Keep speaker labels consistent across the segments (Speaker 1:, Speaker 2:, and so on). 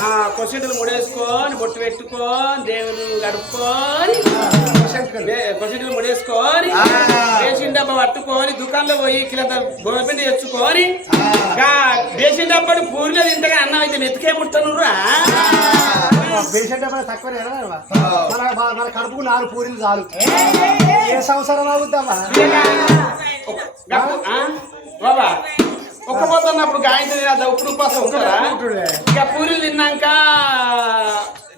Speaker 1: ఆ కొసెంటులు ముడేసుకొని బొట్టు పెట్టుకొని దేవుడు గడుపుకొని కొసెంటులు ముడేసుకొని బేసిన్ డబ్బా పట్టుకొని దుకాణంలో పోయి కిలంత గోపిండి తెచ్చుకొని బేసిన్ డబ్బాడు పూరిలో తింటగా అన్నం అయితే మెతుకే ముట్టనురా.
Speaker 2: పేషెంట్ తక్కువ మన కడుపుకు నాలుగు పూరీలు చాలు. ఏ సంవత్సరం
Speaker 1: బాబా. ఒక్క పోతున్నప్పుడు గాయత్రి తినద్దా ఇప్పుడు ఉపాసం ఉంటారా ఇక పూరీలు తిన్నాక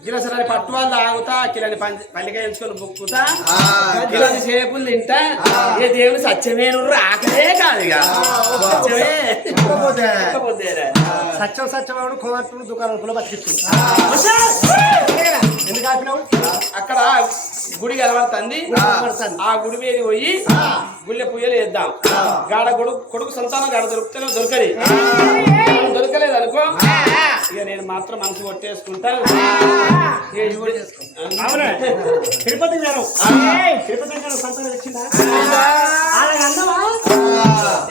Speaker 1: గిలసరాని పట్టు వాళ్ళు ఆగుతా కిలని పల్లికాయ ఎంచుకొని బుక్కుతా. కిలని సేపులు తింటా. ఏ దేవుడు సత్యమేను రాకలే కాదు ఇక. సత్యమే.
Speaker 2: సత్యం సత్యం అవును కుమార్తెలు దుకాణం బతికిస్తుంది. ఎందుకు ఆపినావు?
Speaker 1: అక్కడ గుడి కనబడుతుంది.
Speaker 2: కనబడుతుంది.
Speaker 1: ఆ గుడి మీద పోయి గుళ్ళె పుయ్యలు వేద్దాం గాడ కొడుకు కొడుకు సంతానం గాడ దొరుకుతానో దొరకది దొరకలేదు అనుకో. ఇక నేను మాత్రం మనసు కొట్టేసుకుంటాను
Speaker 2: తిరుపతి గారు. తిరుపతి గారు సంతానం అన్నవా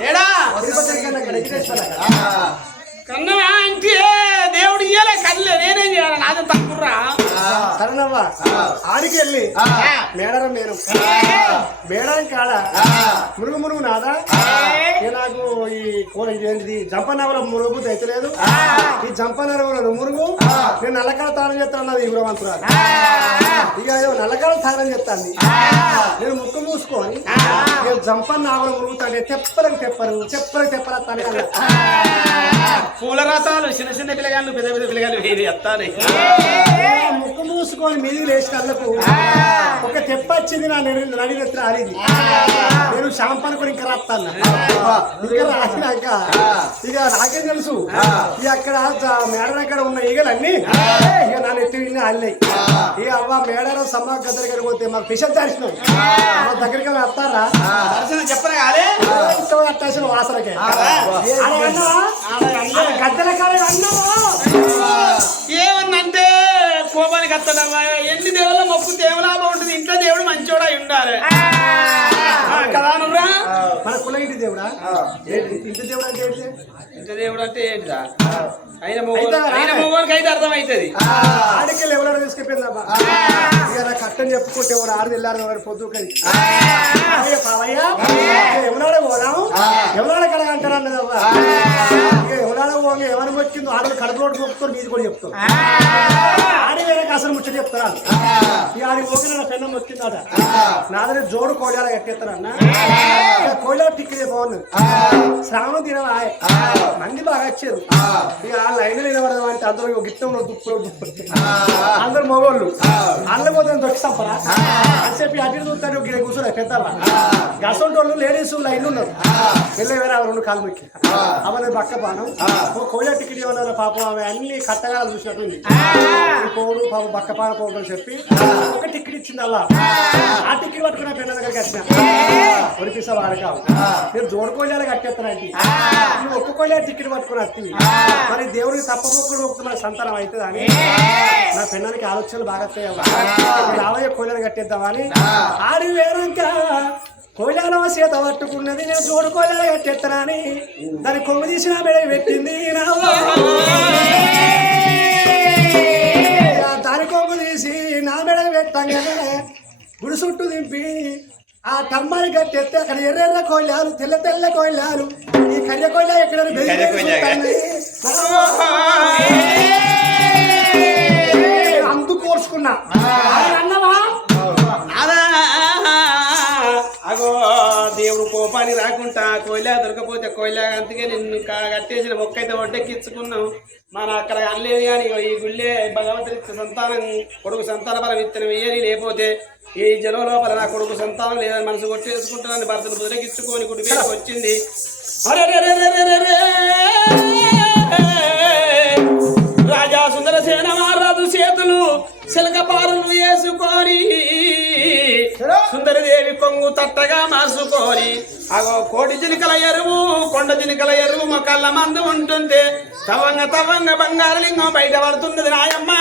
Speaker 1: ఏడా?
Speaker 2: తిరుపతి
Speaker 1: కన్నవా అంటే దేవుడు ఇయ్యలే కదలే నేనేం చేయాలి నాదే తప్పురా
Speaker 2: సరేనవ్వా ఆడికి వెళ్ళి మేడారం నేను. మేడారం కాడ మురుగు మురుగు నాదా. నాకు ఈ కూర ఇదేంటిది? జంపనవల మురుగు తెచ్చలేదు ఈ జంపనవల మురుగు నేను నల్లకాల తాళం అన్నది ఈ గురవంతురాలు ఇక నల్లకాల తాళం చెప్తాను నేను ముక్కు మూసుకొని ఇక జంపన్న ఆవల మురుగుతాంటే తెప్పలకు తెప్పరు చెప్పలకు తెప్పరు తనకన్నా
Speaker 1: పూల రథాలు చిన్న చిన్న పిల్లగాళ్ళు పెద్ద పెద్ద పిల్లగాళ్ళు వేరే ఎత్తాను
Speaker 2: ముక్కు మూసుకొని మీది లేచి కళ్ళకు. ఒక తెప్ప వచ్చింది నా నడి నడినెత్తి ఆడింది నేను షాంపాన్ కూడా ఇంకా రాస్తాను ఇంకా రాసినాక. ఇక నాకేం తెలుసు? ఇక అక్కడ మేడ దగ్గర ఉన్న ఈగలన్నీ ఇక నా నెత్తి ఆడినాయి ఇక అవ్వ మేడారం సమ్మా దగ్గరికి పోతే మాకు ఫిషర్ దర్శనం. మా దగ్గరికి వస్తారా?
Speaker 1: దర్శనం చెప్పరు కాలే?
Speaker 2: ఇష్టం అట్టాసిన వాసనకే. గద్దెల కాడ
Speaker 1: ఏమన్నంటే కోపానికి వస్తాడమ్మా ఎన్ని దేవుళ్ళ మొక్కు దేవులాభం ఉంటుంది? ఇంట్లో దేవుడు మంచోడా ఉండాలి. ఆ, కదా నువ్వురా
Speaker 2: మన కుల ఇంటి దేవుడా? ఏంటి? ఇంటి దేవుడు అంటే ఏంటి?
Speaker 1: ఇంట్లో దేవుడు అంటే ఏంటిదా అయిన మొగోడు అయిన మొగోడికి అయితే అర్థమవుతుంది
Speaker 2: కట్టని చెప్పుకుంటే వాడు ఆరు వెళ్ళారు పొద్దుకది. పావయ్యా ఎవరాడ పోదాం? ఎవరాడ కడగ అంటారు అన్నదవ్వా ఎవరాడ పోగా ఎవరు వచ్చిందో ఆడలు కడుపు రోడ్డు మొక్కుతారు మీది కూడా చెప్తాం. వేరే అసలు ముచ్చట చెప్తారా? ఆడి పోగి నా పెన్నం వచ్చిందట. నాదని జోడు కోళ్ళ కట్టేస్తారన్న ఇక కోళ్ళ టిక్కిదే బాగుంది శ్రావణం తినవా? మంది బాగా వచ్చారు. ఇక ఆ లైన్ నిలబడదాం అంటే అందరూ ఒక గిట్టం దుప్పులు దుప్పు అందరు మగోళ్ళు. అల్లు పోతే దొరికి సంపరా అని చెప్పి అటు చూస్తారు గిడ కూర్చోరు పెద్దవా గసంటి వాళ్ళు లేడీస్ లైన్ ఉన్నారు. వెళ్ళే వేరే రెండు కాలు మొక్కి అవన్నీ బక్క పానం కోయిల టికెట్ ఇవ్వడం పాపం? ఆమె అన్ని కట్టగా చూసినట్టుంది. పోడు పాపం బక్క అని చెప్పి ఒక టికెట్ ఇచ్చింది అలా. ఆ. టికెట్ పట్టుకున్న పెన్న దగ్గరికి వచ్చిన ఒడిపిస్తా వాడకావు మీరు జోడు కోయిలాలు కట్టేస్తానంటే నువ్వు ఒక్క కోయిల టికెట్ పట్టుకుని వస్తుంది మరి దేవుడికి మొక్కుతు మన సంతానం అవుతుంది అని? నా పెన్నానికి ఆలోచనలు బాగా రావయ్య కోయిలను కట్టేద్దామని ఆడి వేరంక కోయిలాలో సీత పట్టుకున్నది నేను జోడు కోయిలాలు కట్టేస్తానని దాని కొమ్ము తీసిన మెడ పెట్టింది నా తీసి నా మెడ పెట్టంగానే గుడి చుట్టూ దింపి ఆ కమ్మని కట్టెత్తే అక్కడ ఎర్రెర్ర కోయిలాలు తెల్ల తెల్ల కోయిలాలు ఈ కర్య కోయిల ఎక్కడ
Speaker 1: కర్రె.
Speaker 2: అందు కోర్చుకున్నా
Speaker 1: పని రాకుండా కోయిలా దొరకపోతే కోయిలా. అందుకే నిన్ను కా- కట్టేసిన మొక్క అయితే వడ్డెక్కించుకున్నాం. మన అక్కడ అనలేదు కానీ ఈ గుళ్ళే భగవంతుడి సంతానం కొడుకు సంతాన బలం విత్తనం వేయని లేకపోతే ఈ జనం లోపల నా కొడుకు సంతానం లేదని మనసు కొట్టేసుకుంటానని భర్తను బుదరకిచ్చుకొని గుడి వచ్చింది. అరెరెరెరెరెరెరె. రాజా సుందర సేన మహారాజు చేతులు శిలక పారులు వేసుకొని కొంగు తట్టగా మాసుకోరి అగో కోటి జినికల ఎరువు కొండ జినికల ఎరువు మొక్కల మందు ఉంటుంది. తవంగ తవంగ బంగారు లింగం బయట పడుతున్నది నాయమ్మ.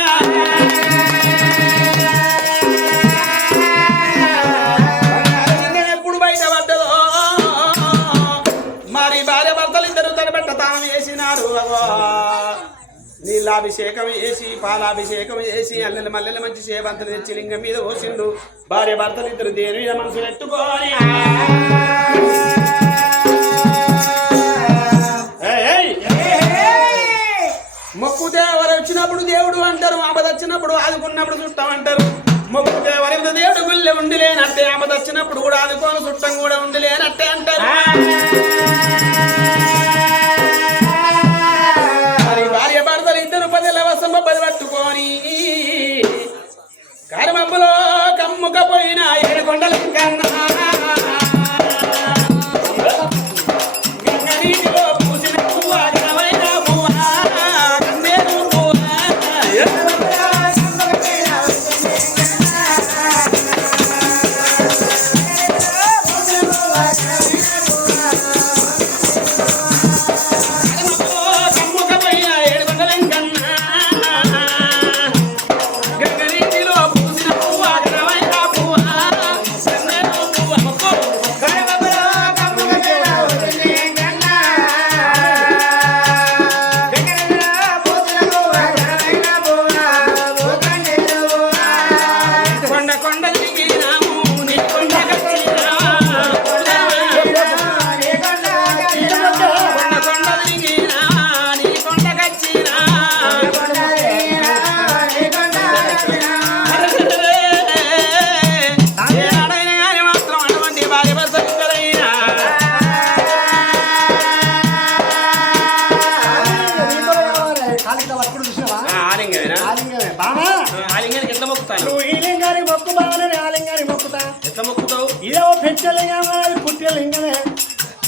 Speaker 1: పాలాభిషేకం చేసి పాలాభిషేకం చేసి అల్లెల మల్లెల మంచి సేవంతలు తెచ్చి లింగం మీద పోసిండు. భార్య భర్తలు ఇద్దరు దేని మీద మనసు పెట్టుకోని మొక్కు దేవరు వచ్చినప్పుడు దేవుడు అంటారు ఆపద వచ్చినప్పుడు ఆదుకున్నప్పుడు చుట్టం అంటారు. మొక్కు ఎవరి దేవుడు గుళ్ళె ఉండి లేనట్టే ఆపద వచ్చినప్పుడు కూడా ఆదుకోని చుట్టం కూడా ఉండిలేనట్టే అంటారు. కర్మపులో కమ్ముకపోయిన ఏడు కొండలు కన్నా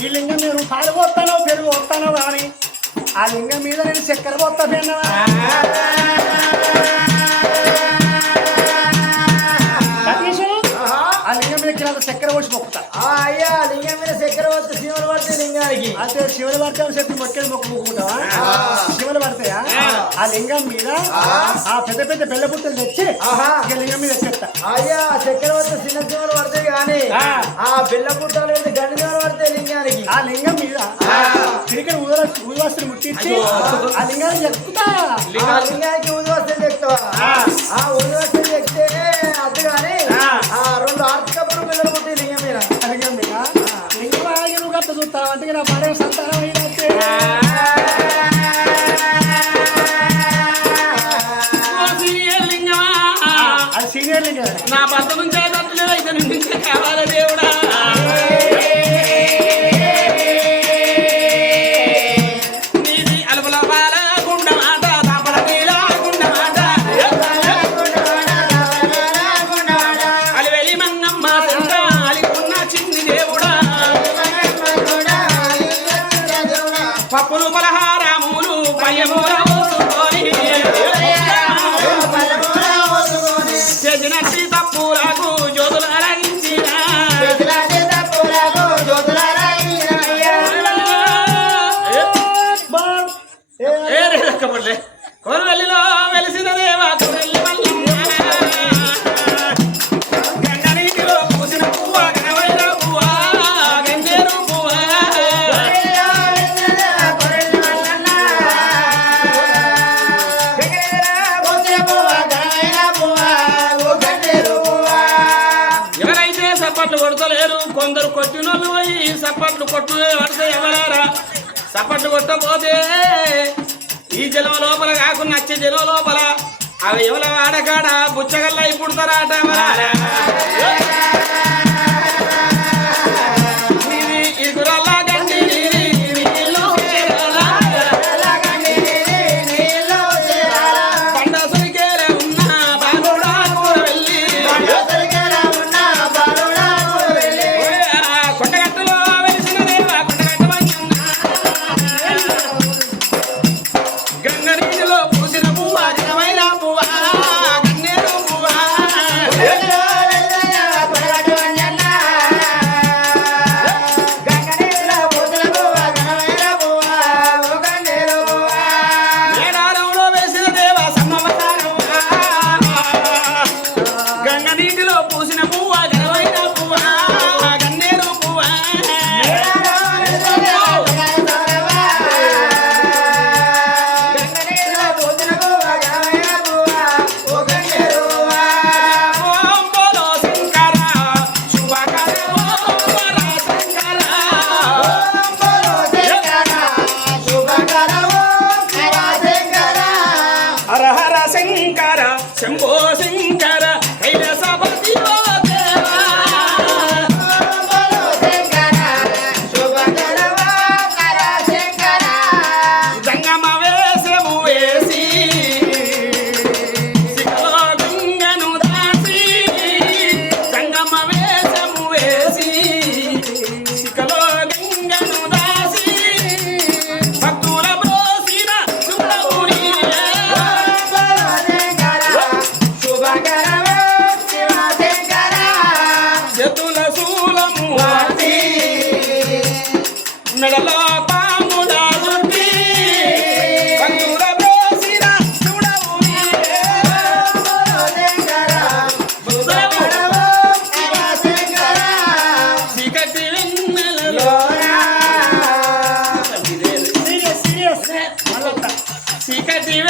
Speaker 2: ఈ లింగం నేను పాలు పోతానో పెరుగు పోతానో కానీ ఆ లింగం మీద నేను చక్కెర పోతా పెన్నవా సతీషు ఆ లింగం మీద కింద చక్కెర పోసి మొక్కుతా.
Speaker 3: అయ్యా లింగం మీద చక్కెర వస్తే శివులు పడితే లింగానికి.
Speaker 2: అయితే శివులు పడితే చెప్పి మొక్కలు మొక్కు మొక్కుకుంటావా? ఆ లింగం మీద ఆ. పెద్ద పెద్ద బెల్ల బుట్టలు తెచ్చి
Speaker 3: ఆహా.
Speaker 2: ఇక లింగం మీద చెప్తా
Speaker 3: అయ్యా చక్కెర వస్తే చిన్న శివులు పడతాయి కానీ
Speaker 2: ఆ.
Speaker 3: ఆ బిల్ల పుట్టాలు అయితే గండి శివులు పడతాయి లింగానికి.
Speaker 2: ఆ లింగం మీద తిరిగి ఊదల ఊదవస్తులు ముట్టించి ఆ లింగాన్ని ఎక్కుతా
Speaker 3: ఆ లింగానికి ఉదవస్తే ఎక్కుతావా ఆ. ఉదవస్తే ఎక్కితే అది కానీ
Speaker 2: ఆ.
Speaker 3: ఆ రెండు ఆర్థికప్పుడు పిల్లలు పుట్టి లింగం మీద.
Speaker 2: ఆ లింగం మీద. లింగం ఆగి నువ్వు గట్ట చూస్తావు? అంటే నా భార్య సంతానం అయినట్టే.
Speaker 1: సప్పట్లు కొట్టపోతే ఈ జలం లోపల కాకుండా వచ్చే జలం లోపల అవి ఎవల వాడకాడ బుచ్చగల్ల పుడతారాట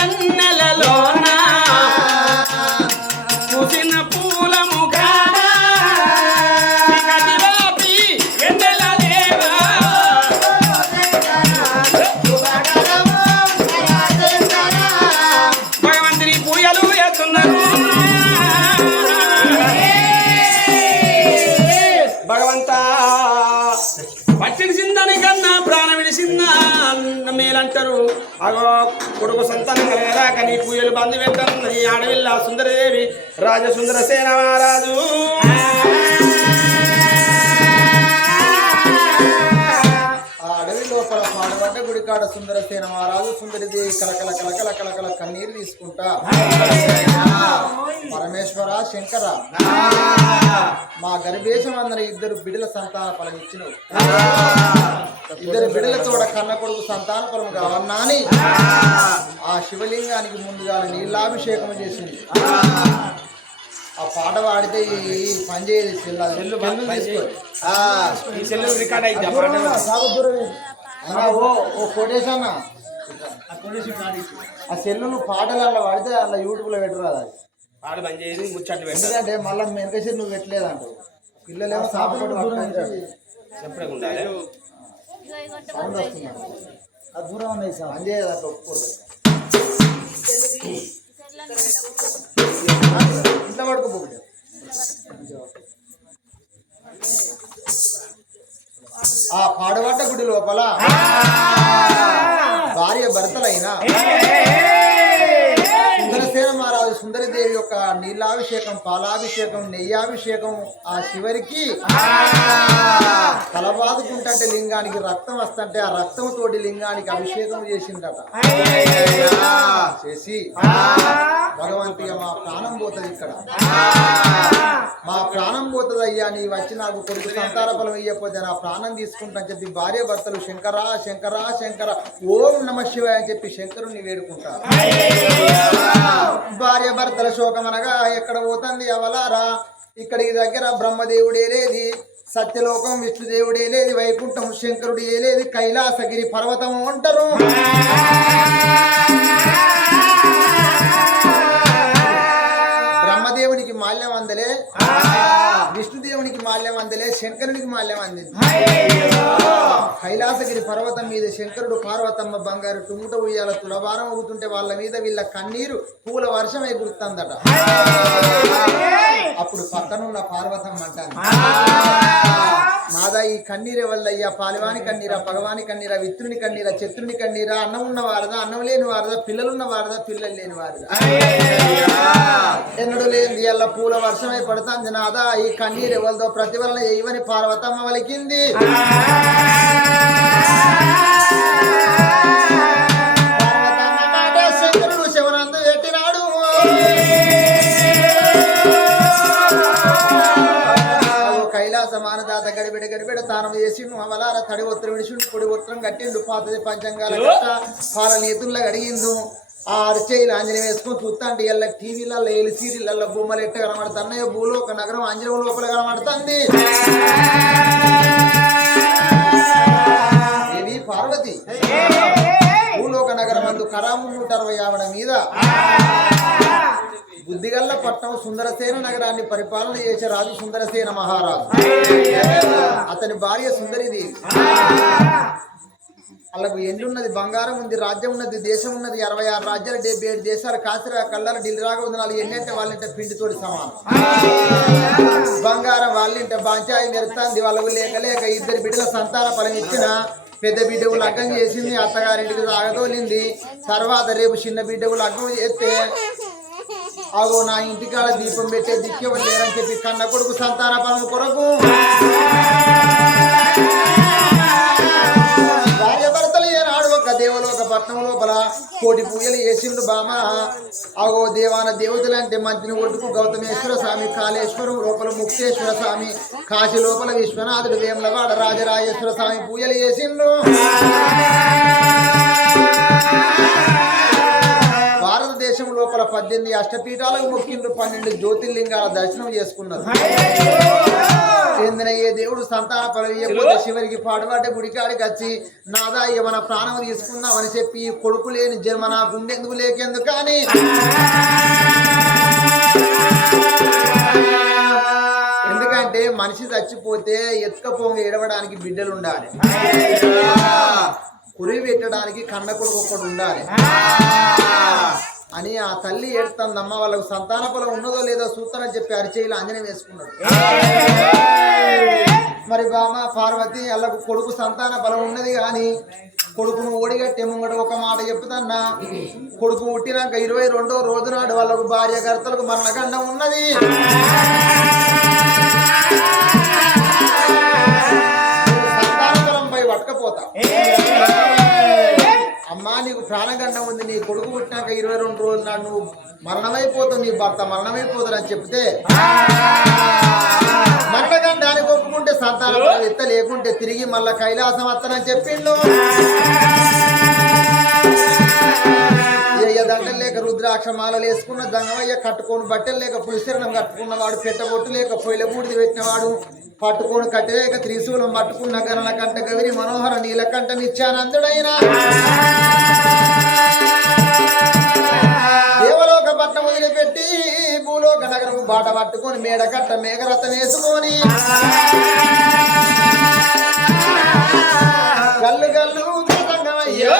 Speaker 1: கண்ண సుందరదేవి రాజసుందర సేన మహారాజు
Speaker 3: ఆ అడవి లోపల పాడబడ్డ గుడికాడ సుందరసేన మహారాజు సుందరిదేవి కలకల కలకల కలకల కన్నీరు తీసుకుంటా. పరమేశ్వర శంకర. మా గర్భేశం అందరి ఇద్దరు బిడల సంతాన ఫలం ఇచ్చినవు ఇద్దరు బిడలతోడ కన్న కొడుకు సంతాన ఫలం కావన్నా అని ఆ శివలింగానికి ముందుగా నీళ్ళాభిషేకం చేసింది. ఆ పాట పాడితే ఈ పని చేయదు చెల్లు బంధు తీసుకోండి
Speaker 1: ఈ సెల్లు రికార్డ్ అయితే ఆ పాట
Speaker 3: అన్నా, ఓ కొటేషన్ ఆ సెల్లును పాటలు అలా పడితే అలా యూట్యూబ్లో పెట్టరాదు అది.
Speaker 1: పాట బంద్ చేయదు ముచ్చట్లు
Speaker 3: ఎందుకంటే మళ్ళీ వెనకసి నువ్వు పెట్టలేదంటావు. పిల్లలేమో సాపడు
Speaker 1: చెప్పడం ఉండాలి
Speaker 3: సౌండ్ వస్తున్నాడు అది దూరం ఉన్నాయి సార్ ఇంట్లో ఆ పాడబడ్డ గుడి లోపల భార్య భర్తలైన సుందరదేవి యొక్క నీలాభిషేకం పాలాభిషేకం నెయ్యాభిషేకం ఆ శివరికి. తలబాదుకుంటే లింగానికి రక్తం వస్తుంటే ఆ రక్తం తోటి లింగానికి అభిషేకం చేసిందట. చేసి. భగవంతుగా మా ప్రాణం పోతుంది ఇక్కడ. మా ప్రాణం పోతుంది అయ్యా నీ వచ్చి నాకు కొడుకు సంతార ఫలం ఇయ్యకపోతే నా ప్రాణం తీసుకుంటా అని చెప్పి భార్య భర్తలు శంకరా శంకరా శంకర ఓం నమ శివాయ అని చెప్పి శంకరుని వేడుకుంటారు. భార్య భర్తల శోకం అనగా ఎక్కడ పోతుంది అవలారా? ఇక్కడికి దగ్గర బ్రహ్మదేవుడే లేది సత్యలోకం విష్ణుదేవుడే లేది వైకుంఠం శంకరుడు ఏలేది కైలాసగిరి పర్వతం అంటారు. అందలే విష్ణుదేవునికి మాల్యం అందలే శంకరునికి మాల్యం అందింది కైలాసగిరి పర్వతం మీద శంకరుడు పార్వతమ్మ బంగారు తుమ్ముట ఉయ్యాల తులభారం అవుతుంటే వాళ్ళ మీద వీళ్ళ కన్నీరు పూల వర్షమై గుర్తుందట అప్పుడు పక్కనున్న పార్వతమ్మ అంటాను నాదా ఈ కన్నీరే వల్లయ్యా పాలివాని కన్నీరా పగవాని కన్నీరా విత్రుని కన్నీరా చత్రుని కన్నీరా అన్నం ఉన్న వారదా అన్నం లేని వారదా పిల్లలున్న వారదా పిల్లలు లేని వారదా. ఎన్నడు లేని అల్ల పూల వర్షమై పడుతుంది నాదా ఈ కన్నీరు ఎవరిదో ప్రతివలన ఇవని పార్వతమ్మ వలికింది. గడిబిడ గడిబిడ తానం చేసిండు అమలార తడి ఒత్తిడి విడిచిండు పొడి ఉత్తరం కట్టిండు పాతది పంచంగాల పాల నీతుల్లో అడిగిండు ఆ అరిచేయిలు ఆంజనేయం వేసుకొని చూస్తాండి ఇలా టీవీలలో ఎల్సీడీలలో బొమ్మలు ఎట్ట కనబడుతున్నాయో భూలోక నగరం ఆంజనేయం లోపల కనబడుతుంది. పార్వతి? భూలోక నగరం కరాము నూట అరవై ఆవిడ మీద బుద్ధిగల్ల పట్నం సుందరసేన నగరాన్ని పరిపాలన చేసే రాజు సుందరసేన మహారాజు. అతని భార్య సుందరిదేవి వాళ్ళకు ఎన్నున్నది బంగారం ఉంది రాజ్యం ఉన్నది దేశం ఉన్నది అరవై ఆరు రాజ్యాలు డెబ్బై ఏడు దేశాలు కాసిరా కళ్ళాలు ఢిల్లీరాగా ఉంది నాలుగు ఎన్నంటే వాళ్ళంటే పిండితోటి సమానం. బంగారం వాళ్ళింట బాంచాయి మెరుతుంది వాళ్ళకు లేక లేక ఇద్దరు బిడ్డల సంతాన ఫలం ఇచ్చిన పెద్ద బిడ్డకు లగ్గం చేసింది అత్తగారింటికి సాగదోలింది తర్వాత రేపు చిన్న బిడ్డకు లగ్గం చేస్తే అగో నా ఇంటికాడ దీపం పెట్టే దిక్కెవరు లేరని చెప్పి కన్న కొడుకు సంతాన ఫలం కొరకు. రత్నం లోపల కోటి పూజలు వేసిండు బామ. అగో దేవాన దేవతలు అంటే మంత్రిని ఒడ్డుకు గౌతమేశ్వర స్వామి కాళేశ్వరం లోపల ముక్తేశ్వర స్వామి కాశీ లోపల విశ్వనాథుడు వేములవాడ రాజరాజేశ్వర స్వామి పూజలు చేసిండు. భారతదేశం లోపల పద్దెనిమిది అష్టపీఠాలకు మొక్కిండ్రు పన్నెండు జ్యోతిర్లింగాల దర్శనం చేసుకున్నారు. ఏందనయ్యే దేవుడు సంతాన పరవయ్యపోతే చివరికి పాడుబాట గుడికాడికి వచ్చి నాదా మన ప్రాణం తీసుకుందాం అని చెప్పి కొడుకు లేని జన్మ నా గుండెందుకు లేకెందుకు కానీ? ఎందుకంటే మనిషి చచ్చిపోతే ఎత్తుకపోంగ ఏడవడానికి బిడ్డలు ఉండాలి కురి పెట్టడానికి కన్న కొడుకు ఒకడు ఉండాలి. అని ఆ తల్లి ఏడుతుందమ్మ వాళ్ళకు సంతాన పొలం ఉన్నదో లేదో చూస్తానని చెప్పి అరిచేయిలు ఆంజనేయం వేసుకున్నాడు. మరి బామ పార్వతి వాళ్ళకు కొడుకు సంతాన బలం ఉన్నది కానీ కొడుకును ఓడిగట్టే ముంగట ఒక మాట చెప్తున్నా. కొడుకు పుట్టినాక ఇరవై రెండో రోజు నాడు వాళ్ళకు భార్య భర్తలకు మరణగండం ఉన్నది. సంతాన బలంపై పట్టకపోతా. నీకు ప్రాణగండం ఉంది నీ కొడుకు పుట్టినాక ఇరవై రెండు రోజులు నాడు నువ్వు మరణమైపోతావు నీ భర్త మరణమైపోతాడు అని చెప్తే మరణగండానికి ఒప్పుకుంటే సంతాన ఎత్త లేకుంటే తిరిగి మళ్ళా కైలాసం వస్తానని చెప్పిండు. ఇయ్య దండలు లేక రుద్రాక్ష మాలలు వేసుకున్న దంగమయ్య కట్టుకొని బట్టలు లేక పులిసిరణం కట్టుకున్నవాడు పెట్టబొట్టు లేక పొయ్యిల బూడిది పెట్టినవాడు పట్టుకొని కట్టలేక త్రిశూలం పట్టుకున్న గణన కంట గవిరి మనోహర నీలకంఠ నిత్యానందుడైన. దేవలోక పట్నం వదిలిపెట్టి భూలోక నగరం బాట పట్టుకొని మేడ కట్ట మేఘరథం వేసుకొని. గల్లు గల్లు అయ్యో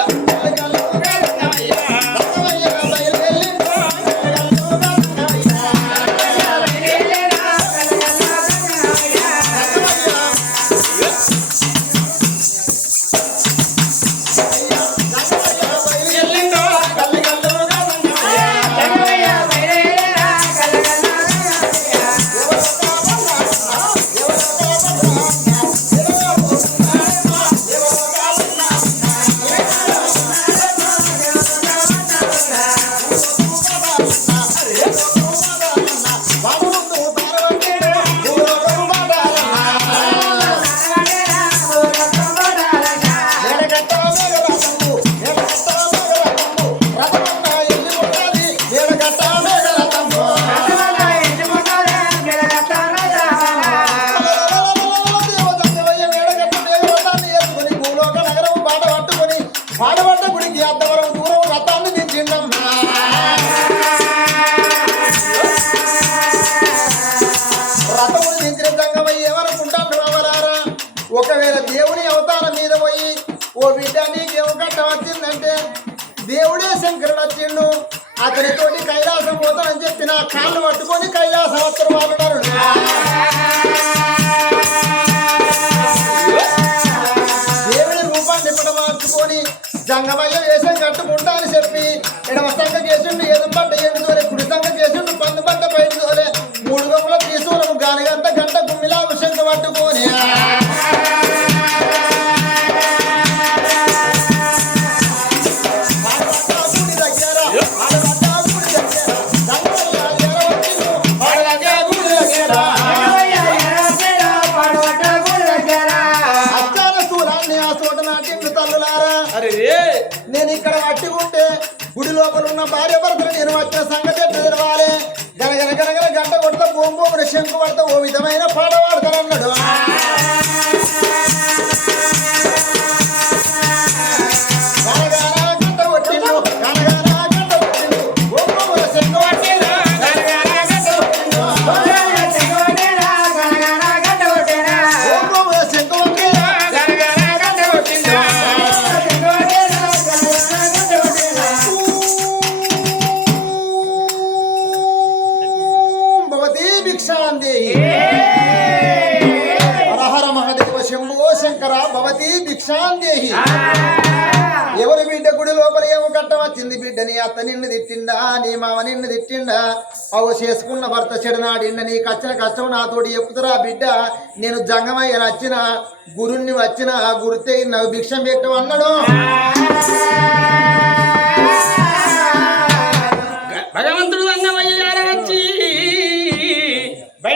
Speaker 3: లోపల నేను వచ్చిన సంగతి గనగన గనగన గంట కొడతా బొమ్మ బొమ్మను శంకు పడతా ఓ విధమైన పాట పాడతానన్నాడు. భిక్షాందేహి. ఎవరి బిడ్డ గుడి లోపల ఏమో కట్ట వచ్చింది బిడ్డ నీ అత్త నిన్ను తిట్టిండా నీ మామ నిన్ను తిట్టిండా అవు చేసుకున్న భర్త చెడనాడిండ నీకు వచ్చిన కష్టం నాతోటి చెప్పుతురా బిడ్డ. నేను జంగమయ్య నచ్చిన గురుణ్ణి వచ్చిన గురితే నాకు భిక్షం పెట్టు అన్నాడు.
Speaker 1: భగవంతుడు వచ్చి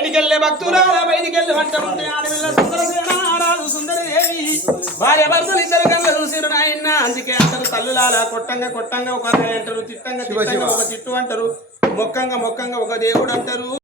Speaker 1: బయటికి వెళ్ళే భక్తులారా బయటికి వెళ్ళి వంట ఉంటే ఆడపిల్ల సుందరసేన ఆరాదు సుందరదేవి. భార్య భర్తలు ఇద్దరు కళ్ళ చూసిరు నాయన. అందుకే అంటారు తల్లులాల కొట్టంగా కొట్టంగా ఒక అంటారు తిట్టంగా తిట్టంగా ఒక తిట్టు అంటారు. మొక్కంగా మొక్కంగా ఒక దేవుడు అంటారు.